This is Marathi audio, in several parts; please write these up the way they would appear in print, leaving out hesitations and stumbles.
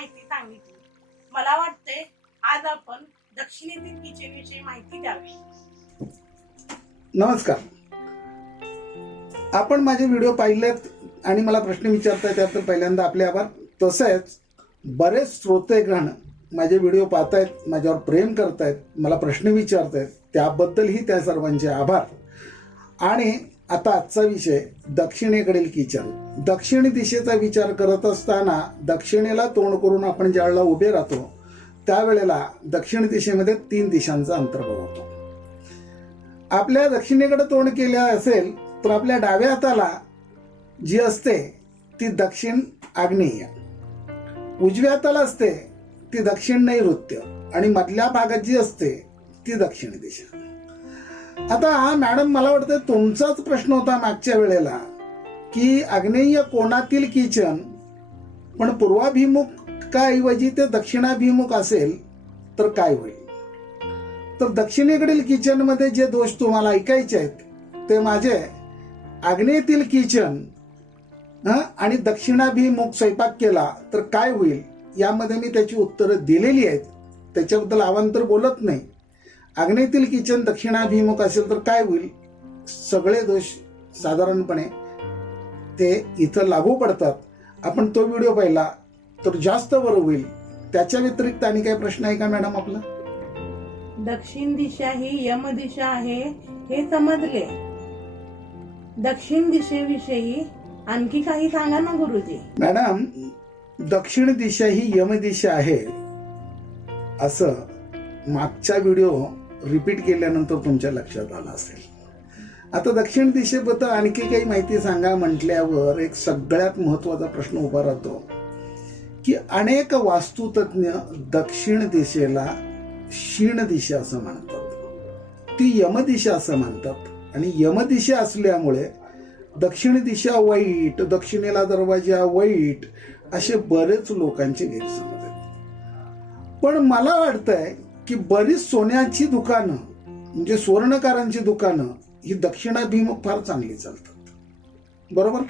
माहिती सांगितली. मला वाटते आज आपण दक्षिणेतील किचन विषयी माहिती द्यावी. नमस्कार. आपण माझे व्हिडिओ पाहिलेत आणि मला प्रश्न विचारताय त्याबद्दल पहिल्यांदा आपले आभार. तसेच बरेच श्रोतेगण माझे व्हिडिओ पाहतायत, माझ्यावर प्रेम करतायत, मला प्रश्न विचारतायत, त्याबद्दलही त्या सर्वांचे आभार. आणि आता आजचा विषय दक्षिणेकडील किचन. दक्षिण दिशेचा विचार करत असताना दक्षिणेला तोंड करून आपण ज्यावेळेला उभे राहतो त्यावेळेला दक्षिण दिशेमध्ये 3 दिशांचा अंतर्भाव होतो. आपल्या दक्षिणेकडे तोंड केले असेल तर आपल्या डाव्या हाताला जी असते ती दक्षिण आग्नेय, उजव्या हाताला असते ती दक्षिण नैऋत्य आणि मधल्या भागात जी असते ती दक्षिण दिशा. आता मॅडम मला वाटतं तुमचाच प्रश्न होता मागच्या वेळेला की आग्नेय कोणातील किचन पण पूर्वाभिमुख का ऐवजी ते दक्षिणाभिमुख असेल तर काय होईल. तर दक्षिणेकडील किचन मध्ये जे दोष तुम्हाला ऐकायचे आहेत ते माझे आग्नेयेतील किचन आणि दक्षिणाभिमुख स्वयंपाक केला तर काय होईल यामध्ये मी त्याची उत्तरं दिलेली आहेत, त्याच्याबद्दल अवांतर बोलत नाही. आग्नेयेतील किचन दक्षिणाभिमुख असेल तर काय होईल, सगळे दोष साधारणपणे ते इथं लागू पडतात. आपण तो व्हिडिओ पाहिला तर जास्त बरं होईल. त्याच्या व्यतिरिक्त आणि काय प्रश्न आहे का मॅडम आपला? दक्षिण दिशा ही यम दिशा आहे हे समजले. दक्षिण दिशेविषयी आणखी काही सांगा ना गुरुजी. मॅडम, दक्षिण दिशा ही यम दिशा आहे असं मागचा व्हिडिओ रिपीट केल्यानंतर तुमच्या लक्षात आलं असेल. आता दक्षिण दिशेबद्दल आणखी काही माहिती सांगा म्हटल्यावर एक सगळ्यात महत्वाचा प्रश्न उभा राहतो की अनेक वास्तुतज्ञ दक्षिण दिशेला शीण दिशा असं म्हणतात, ती यमदिशा असं म्हणतात. आणि यमदिशा असल्यामुळे दक्षिण दिशा वाईट, दक्षिणेला दरवाजा वाईट, असे बरेच लोकांचे गैरसमज आहेत. पण मला वाटतंय की बरीच सोन्याची दुकानं म्हणजे सुवर्णकारांची दुकानं ही दक्षिणाभिमुख फार चांगली चालतात, बरोबर.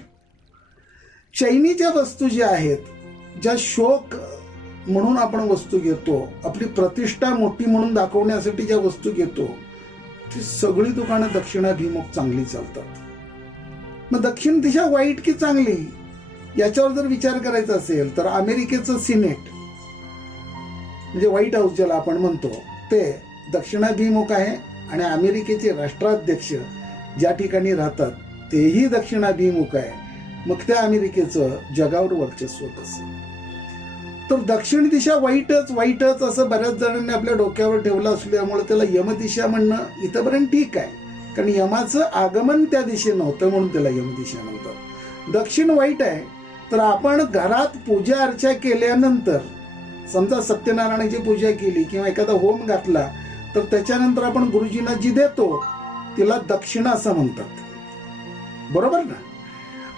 चैनीच्या वस्तू ज्या आहेत, ज्या शोक म्हणून आपण वस्तू घेतो, आपली प्रतिष्ठा मोठी म्हणून दाखवण्यासाठी ज्या वस्तू घेतो, ती सगळी दुकानं दक्षिणाभिमुख चांगली चालतात. मग दक्षिण दिशा वाईट की चांगली याच्यावर जर विचार करायचा असेल तर अमेरिकेचं सिनेट म्हणजे व्हाईट हाऊस ज्याला आपण म्हणतो ते दक्षिणाभिमुख आहे आणि अमेरिकेचे राष्ट्राध्यक्ष ज्या ठिकाणी राहतात तेही दक्षिणाभिमुख आहे. मग त्या अमेरिकेचं जगावर वर्चस्व कसं. तर दक्षिण दिशा वाईटच असं बऱ्याच जणांनी आपल्या डोक्यावर ठेवलं असल्यामुळे त्याला यमदिशा म्हणणं इथंपर्यंत ठीक आहे, कारण यमाचं आगमन त्या दिशेनं होतं म्हणून त्याला यमदिशा म्हणतात. दक्षिण वाईट आहे तर आपण घरात पूजा अर्चा केल्यानंतर, समजा सत्यनारायणाची पूजा केली किंवा एखादा होम घातला तर त्याच्यानंतर आपण गुरुजींना जी देतो तिला दक्षिणा असं म्हणतात, बरोबर ना.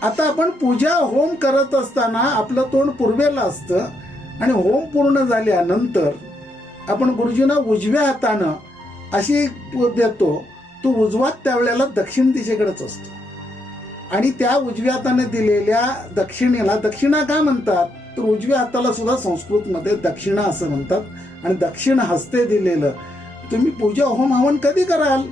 आता आपण पूजा होम करत असताना आपलं तोंड पूर्वेला असतं आणि होम पूर्ण झाल्यानंतर आपण गुरुजींना उजव्या हातानं अशी देतो, तो उजवा त्यावेळेला दक्षिण दिशेकडेच असतो. आणि त्या उजव्या हाताने दिलेल्या दक्षिणेला दक्षिणा का म्हणतात तर उजव्या हाताला सुद्धा संस्कृतमध्ये दक्षिणा असं म्हणतात. आणि दक्षिण हस्ते दिलेलं तुम्ही पूजा होम हवन कधी कराल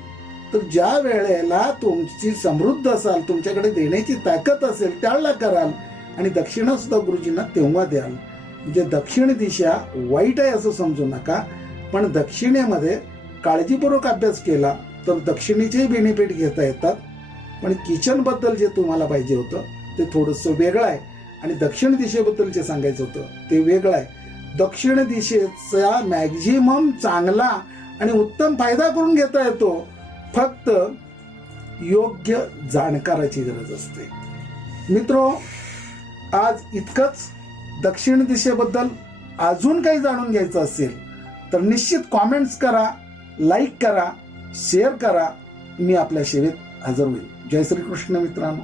तर ज्या वेळेला तुमची समृद्ध असाल, तुमच्याकडे देण्याची ताकद असेल त्यावेळेला कराल. आणि दक्षिणा सुद्धा गुरुजींना तेव्हा द्याल. म्हणजे दक्षिण दिशा वाईट आहे असं समजू नका, पण दक्षिणेमध्ये काळजीपूर्वक अभ्यास केला तर दक्षिणेचेही बेनिफिट घेता येतात. पण किचन बद्दल जे तुम्हाला पाहिजे होतं ते थोडंसं वेगळं आहे आणि दक्षिण दिशेबद्दल जे सांगायचं होतं ते वेगळं आहे. दक्षिण दिशेचा मॅक्झिमम चांगला आणि उत्तम फायदा करून घेता येतो, फक्त योग्य जाणकाराची गरज असते. मित्रो, आज इतकंच. दक्षिण दिशेबद्दल अजून काही जाणून घ्यायचं असेल तर निश्चित कॉमेंट्स करा, लाईक करा, शेअर करा. मी आपल्या सेवेत हजर होईल. जय श्री कृष्ण मित्रांनो.